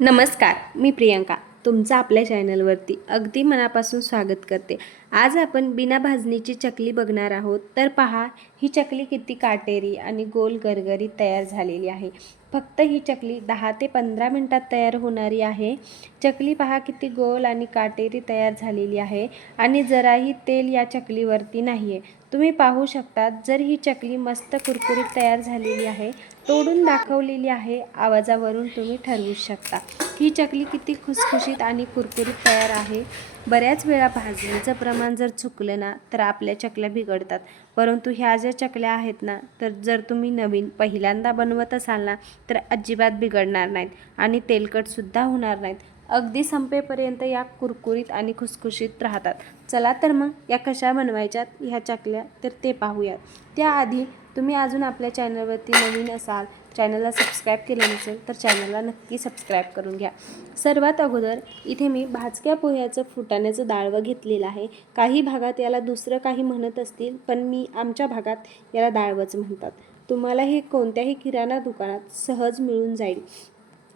नमस्कार मी प्रियंका. तुमचं आपल्या चॅनलवरती अगदी मनापासून स्वागत करते. आज आपण बिना भाजणीची चकली बघणार आहोत. तर पहा ही चकली किती काटेरी आणि गोल गरगरीत तयार झालेली आहे. फक्त ही चकली दहा ते पंधरा मिनटात तयार होणारी आहे. चकली पहा किती गोल आणि काटेरी तयार झालेली आहे. आणि जराही तेल या चकलीवरती नाही आहे तुम्ही पाहू शकता जर ही चकली मस्त कुरकुरीत तयार झालेली आहे तोडून दाखवलेली आहे आवाजावरून तुम्ही ठरवू शकता. ही चकली किती खुसखुशीत आणि कुरकुरीत तयार आहे. बऱ्याच वेळा भाजणीचं प्रमाण जर चुकलं ना तर आपल्या चकल्या बिघडतात. परंतु ह्या ज्या चकल्या आहेत ना तर जर तुम्ही नवीन पहिल्यांदा बनवत असाल ना तर अजिबात बिघडणार नाहीत आणि तेलकटसुद्धा होणार नाहीत. अगदी संपेपर्यंत या कुरकुरीत आणि खुसखुशीत राहतात. चला तर मग या कशा बनवायच्यात? ह्या चाकल्या. तर ते पाहूयात. त्याआधी तुम्ही अजून आपल्या चॅनलवरती नवीन असाल चॅनलला सबस्क्राईब केलं नसेल तर चॅनलला नक्की सबस्क्राईब करून घ्या. सर्वात अगोदर इथे मी भाजक्या पोह्याचं फुटाण्याचं डाळवं घेतलेलं आहे. काही भागात याला दुसरं काही म्हणत असतील पण मी आमच्या भागात याला डाळवंच म्हणतात. तुम्हाला हे कोणत्याही किराणा दुकानात सहज मिळून जाईल.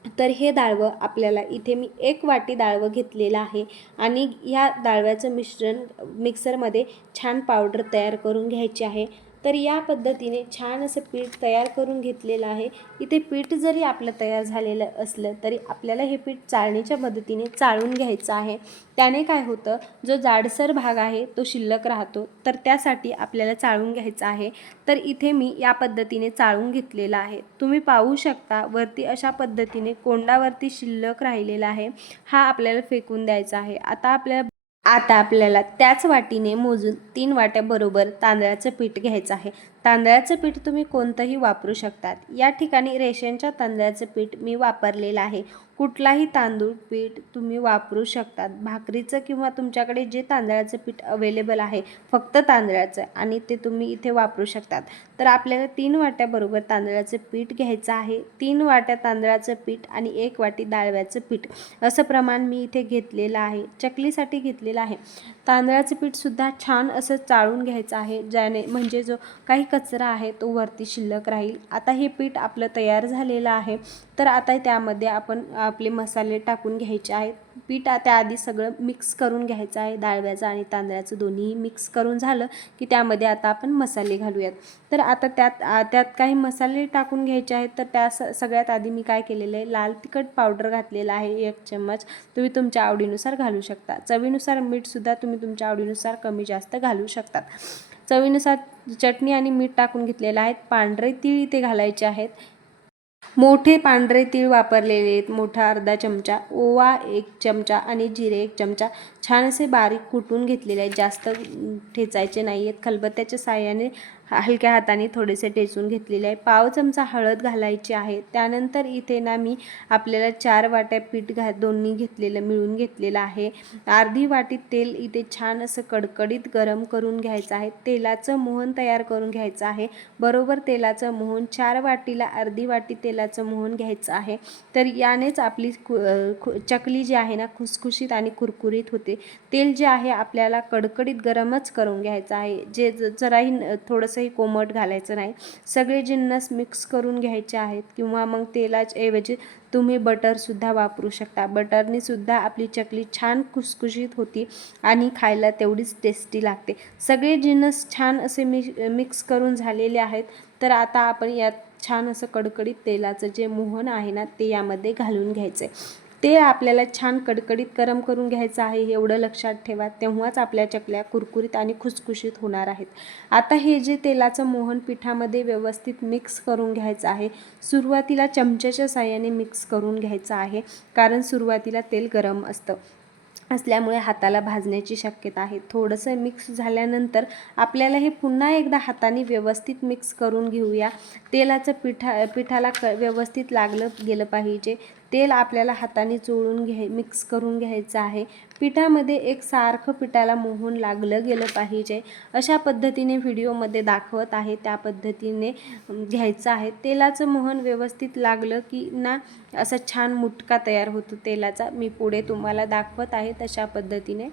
तर हे डाळवं आपल्याला इथे मी एक वाटी डाळवं घेतलेलं आहे. आणि ह्या डाळव्याचं मिश्रण मिक्सरमध्ये छान पावडर तयार करून घ्यायची आहे. तर या पद्धतीने छान असं पीठ तयार करून घेतलेलं आहे. इथे पीठ जरी आपलं तयार झालेलं असलं तरी आपल्याला हे पीठ चाळणीच्या मदतीने चाळून घ्यायचं आहे. त्याने काय होतं जो जाडसर भाग आहे तो शिल्लक राहतो तर त्यासाठी आपल्याला चाळून घ्यायचं आहे. तर इथे मी या पद्धतीने चाळून घेतलेलं आहे. तुम्ही पाहू शकता वरती अशा पद्धतीने कोंडावरती शिल्लक राहिलेला आहे. हा आपल्याला फेकून द्यायचा आहे. आता आपल्याला आता आपल्याला त्याच वाटीने मोजून तीन वाट्याबरोबर तांदळाचं पीठ घ्यायचं आहे. तांदळाचं पीठ तुम्ही कोणतंही वापरू शकतात. या ठिकाणी रेशनच्या तांदळाचं पीठ मी वापरलेलं आहे. कुठलाही तांदूळ पीठ तुम्ही वापरू शकतात. भाकरीचं किंवा तुमच्याकडे जे तांदळाचं पीठ अवेलेबल आहे फक्त तांदळाचं आणि ते तुम्ही इथे वापरू शकतात. तर आपल्याला तीन वाट्याबरोबर तांदळाचं पीठ घ्यायचं आहे. तीन वाट्या तांदळाचं पीठ आणि एक वाटी डाळव्याचं पीठ. असं प्रमाण मी इथे घेतलेलं आहे. चकलीसाठी घेतलेलं आहे. तांदळाचं पीठसुद्धा छान असं चाळून घ्यायचं आहे. ज्याने म्हणजे जो काही कचरा आहे तो वरती शिल्लक राहील. आता हे पीठ आपलं तयार झालेलं आहे. तर आता त्यामध्ये आपण आपले मसाले टाकून घ्यायचे आहेत. पीठ त्याआधी सगळं मिक्स करून घ्यायचं आहे. डाळव्याचं आणि तांदळाचं दोन्ही मिक्स करून झालं की त्यामध्ये आता आपण मसाले घालूयात. तर आता त्यात त्यात काही मसाले टाकून घ्यायचे आहेत. तर त्या स सगळ्यात आधी मी काय केलेलं आहे? लाल तिखट पावडर घातलेला आहे एक चम्मच. तुम्ही तुमच्या आवडीनुसार घालू शकता. चवीनुसार मीठसुद्धा तुम्ही तुमच्या आवडीनुसार कमी जास्त घालू शकतात. चवीनुसार चटणी आणि मीठ टाकून घेतलेलं आहे. पांढरे तिळ इथे घालायचे आहेत. मोठे पांढरे तीळ वापरलेले आहेत. मोठा अर्धा चमचा ओवा एक चमचा आणि जिरे एक चमचा. छान असे बारीक कुटून घेतलेले आहेत. जास्त ठेचायचे नाही आहेत. खलबत्त्याच्या साह्याने हलक्या हाताने थोडेसे टेचून घेतलेले आहे. पाव चमचा हळद घालायची आहे. त्यानंतर इथे ना मी आपल्याला चार वाट्या पीठ घा दोन्ही घेतलेलं मिळून घेतलेलं आहे. अर्धी वाटी तेल इथे छान असं कडकडीत गरम करून घ्यायचं आहे. तेलाचं मोहन तयार करून घ्यायचं आहे. बरोबर तेलाचं मोहन चार वाटीला अर्धी वाटी तेल तेलाचं मोहन घ्यायचं आहे. तर यानेच आपली चकली जी आहे ना खुसखुशीत आणि कुरकुरीत होते. तेल जे आहे आपल्याला कडकडीत गरमच करून घ्यायचं आहे. जे जराही थोडंसंही कोमट घालायचं नाही. सगळे जिन्नस मिक्स करून घ्यायचे आहेत किंवा मग तेलाऐवजी तुम्ही बटरसुद्धा वापरू शकता. बटरनी सुद्धा आपली चकली छान खुसखुशीत होती आणि खायला तेवढीच टेस्टी लागते. सगळे जिन्नस छान असे मि मिक्स करून झालेले आहेत. तर आता आपण यात छान असं कडकडीत तेलाचं जे मोहन आहे ना ते यामध्ये घालून घ्यायचं आहे ते आपल्याला छान कडकडीत गरम करून घ्यायचं आहे एवढं लक्षात ठेवा. तेव्हाच आपल्या चकल्या कुरकुरीत आणि खुसखुशीत होणार आहेत. आता हे जे तेलाचं मोहन पिठामध्ये व्यवस्थित मिक्स करून घ्यायचं आहे सुरुवातीला चमच्याच्या साह्याने मिक्स करून घ्यायचं आहे कारण सुरुवातीला तेल गरम असतं. असल्यामुळे हाताला भाजण्याची शक्यता आहे. थोडंसं मिक्स झाल्यानंतर आपल्याला हे पुन्हा एकदा हाताने व्यवस्थित मिक्स करून घेऊया. तेलाचं पिठा पिठाला क व्यवस्थित लागलं गेलं पाहिजे. तेल आपल्याला हाताने चोळून घ्याय मिक्स करून घ्यायचं आहे. पिठामध्ये एक सारखं पिठाला मोहन लागलं गेलं पाहिजे. अशा पद्धतीने व्हिडिओमध्ये दाखवत आहे. त्या पद्धतीने घ्यायचं आहे. तेलाचं मोहन व्यवस्थित लागलं की ना असा छान मुटका तयार होतो तेलाचा. मी पुढे तुम्हाला दाखवत आहे तशा पद्धतीने.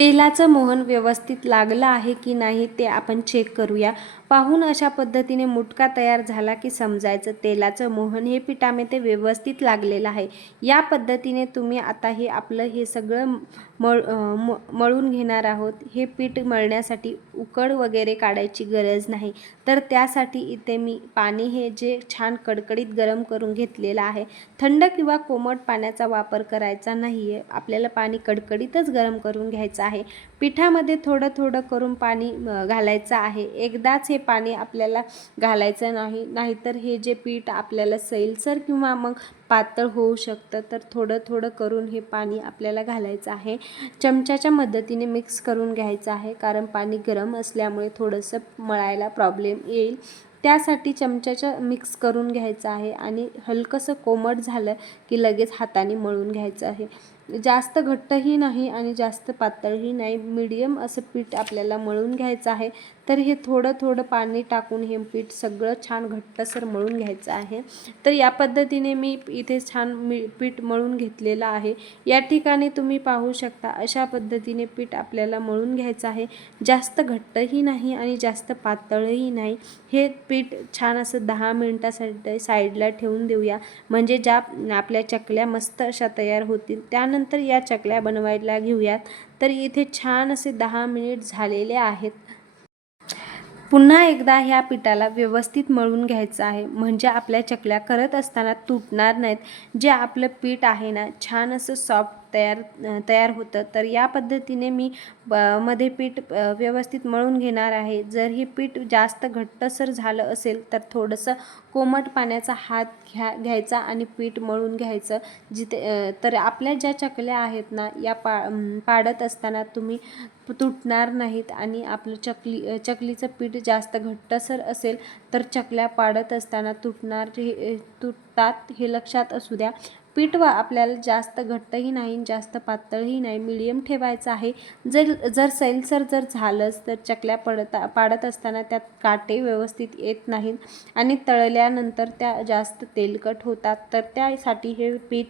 तेलाचं मोहन व्यवस्थित लागलं आहे की नाही ते आपण चेक करूया. पाहून अशा पद्धतीने मुटका तयार झाला की समजायचं तेलाचं मोहन हे पिठामध्ये व्यवस्थित लागलेलं आहे. या पद्धतीने तुम्ही आता हे आपलं हे सगळं मळ म मळून घेणार आहोत. हे पीठ मळण्यासाठी उकड वगैरे काढायची गरज नाही. तर त्यासाठी इथे मी पाणी हे जे छान कडकडीत गरम करून घेतलेलं आहे. थंड किंवा कोमट पाण्याचा वापर करायचा नाही आहे आपल्याला पाणी कडकडीतच गरम करून घ्यायचं आहे. पिठामध्ये थोडं थोडं करून पाणी घालायचं आहे. एकदाच हे पाणी आपल्याला घालायचं नाही नाहीतर हे जे पीठ आपल्याला सैलसर किंवा मग पातळ होऊ शकतं तर थोडं थोडं करून हे पाणी आपल्याला घालायचं आहे. चमच्याच्या मदतीने मिक्स करून घ्यायचं आहे कारण पाणी गरम असल्यामुळे थोडंसं मळायला प्रॉब्लेम येईल. त्यासाठी चमच्याच्या मिक्स करून घ्यायचं आहे आणि हलकंसं कोमट झालं की लगेच हाताने मळून घ्यायचं आहे. जास्त घट्टही नाही आणि जास्त पातळही नाही. मीडियम असं पीठ आपल्याला मळून घ्यायचं आहे. तर हे थोडं थोडं पाणी टाकून हे पीठ सगळं छान घट्टसर मळून घ्यायचं आहे. तर या पद्धतीने मी इथे छान मी पीठ मळून घेतलेलं आहे. या ठिकाणी तुम्ही पाहू शकता अशा पद्धतीने पीठ आपल्याला मळून घ्यायचं आहे. जास्त घट्टही नाही आणि जास्त पातळही नाही. हे पीठ छान असं दहा मिनटासाठी साईडला ठेवून देऊया. म्हणजे ज्या आपल्या चकल्या मस्त अशा तयार होतील. त्या त्यानंतर या चकल्या बनवायला घेऊयात. तर इथे छान असे दहा मिनिट झालेले आहेत. पुन्हा एकदा ह्या पिठाला व्यवस्थित मळून घ्यायचं आहे. म्हणजे आपल्या चकल्या करत असताना तुटणार नाहीत. जे आपलं पीठ आहे ना छान असं सॉफ्ट तयार तयार होतं. तर या पद्धतीने मी ब मध्ये पीठ व्यवस्थित मळून घेणार आहे. जर हे पीठ जास्त घट्टसर झालं असेल तर थोडंसं कोमट पाण्याचा हात घ्या घ्यायचा आणि पीठ मळून घ्यायचं. जिथे तर आपल्या ज्या चकल्या आहेत ना या पा पाडत असताना तुम्ही तुटणार नाहीत आणि आपलं चकली चकलीचं पीठ जास्त घट्टसर असेल तर चकल्या पाडत असताना तुटणार हे तुटतात हे लक्षात असू द्या. पीठ वा आपल्याला जास्त घट्टही नाही जास्त पातळही नाही मिडियम ठेवायचं आहे. जर जर सैलसर जर झालंच तर चकल्या पडता पाडत असताना त्यात काटे व्यवस्थित येत नाहीत. आणि तळल्यानंतर त्या जास्त तेलकट होतात. तर त्यासाठी हे पीठ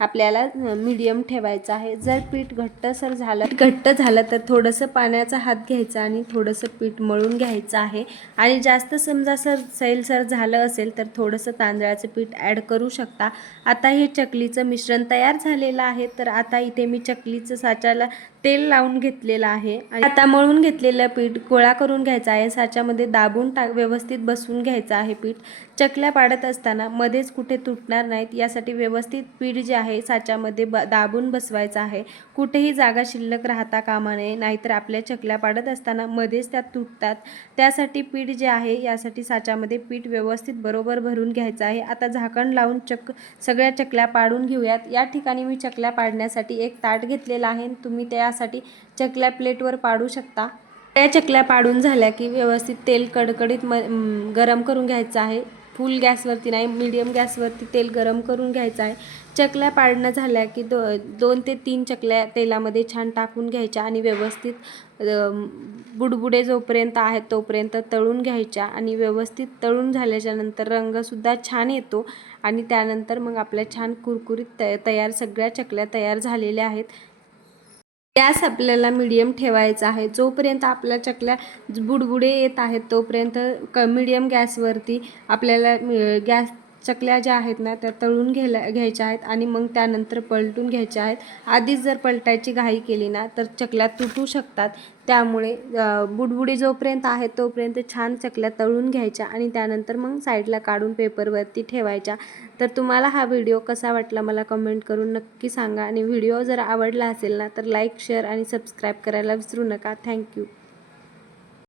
आपल्याला मीडियम ठेवायचं आहे. जर पीठ घट्टसर झालं घट्ट झालं तर थोडंसं पाण्याचा हात घ्यायचा आणि थोडंसं पीठ मळून घ्यायचं आहे. आणि जास्त समजा सर सैलसर झालं असेल तर थोडंसं तांदळाचं पीठ ॲड करू शकता. आता हे चकलीचं मिश्रण तयार झालेलं आहे तर आता इथे मी चकलीचं साच्याला तेल लावून घेतलेलं आहे. आणि आता मळून घेतलेलं पीठ गोळा करून घ्यायचं आहे. साच्यामध्ये दाबून टाक व्यवस्थित बसवून घ्यायचं आहे पीठ. चकल्या पाडत असताना मध्येच कुठे तुटणार नाहीत यासाठी व्यवस्थित पीठ जे आहे साच्यामध्ये ब दाबून बसवायचं आहे. कुठेही जागा शिल्लक राहता कामा नये नाहीतर आपल्या चकल्या पाडत असताना मध्येच त्या तुटतात. त्यासाठी पीठ जे आहे यासाठी साच्यामध्ये पीठ व्यवस्थित बरोबर भरून घ्यायचं आहे. आता झाकण लावून चक सगळ्या चकल्या पाडून घेऊयात. या ठिकाणी मी चकल्या पाडण्यासाठी एक ताट घेतलेला आहे. तुम्ही त्यासाठी चकल्या प्लेटवर पाडू शकता. त्या चकल्या पाडून झाल्या की व्यवस्थित तेल कडकडीत म, गरम करून घ्यायचं आहे. फुल गॅसवरती नाही मिडियम गॅसवरती तेल गरम करून घ्यायचं आहे. चकल्या पाडणं झाल्या की दो दोन ते तीन चकल्या तेलामध्ये छान टाकून घ्यायच्या आणि व्यवस्थित बुडबुडे जोपर्यंत आहेत तोपर्यंत तळून घ्यायच्या आणि व्यवस्थित तळून झाल्याच्यानंतर रंगसुद्धा छान येतो आणि त्यानंतर मग आपल्या छान कुरकुरीत त तयार सगळ्या चकल्या तयार झालेल्या आहेत. गॅस आपल्याला मिडियम ठेवायचा आहे. जोपर्यंत आपल्या चकल्या बुडबुडे येत आहेत तोपर्यंत क मिडियम गॅसवरती आपल्याला गॅस चकल्या ज्या आहेत ना त्या तळून घ्यायला घ्यायच्या आहेत आणि मग त्यानंतर पलटून घ्यायच्या आहेत. आधीच जर पलटायची घाई केली ना तर चकल्या तुटू शकतात. त्यामुळे बुडबुडी जोपर्यंत आहे तोपर्यंत छान चकल्या तळून घ्यायच्या आणि त्यानंतर मग साईडला काढून पेपरवरती ठेवायच्या. तर तुम्हाला हा व्हिडिओ कसा वाटला मला कमेंट करून नक्की सांगा. आणि व्हिडिओ जर आवडला असेल ना तर लाईक शेअर आणि सबस्क्राईब करायला विसरू नका. थँक्यू.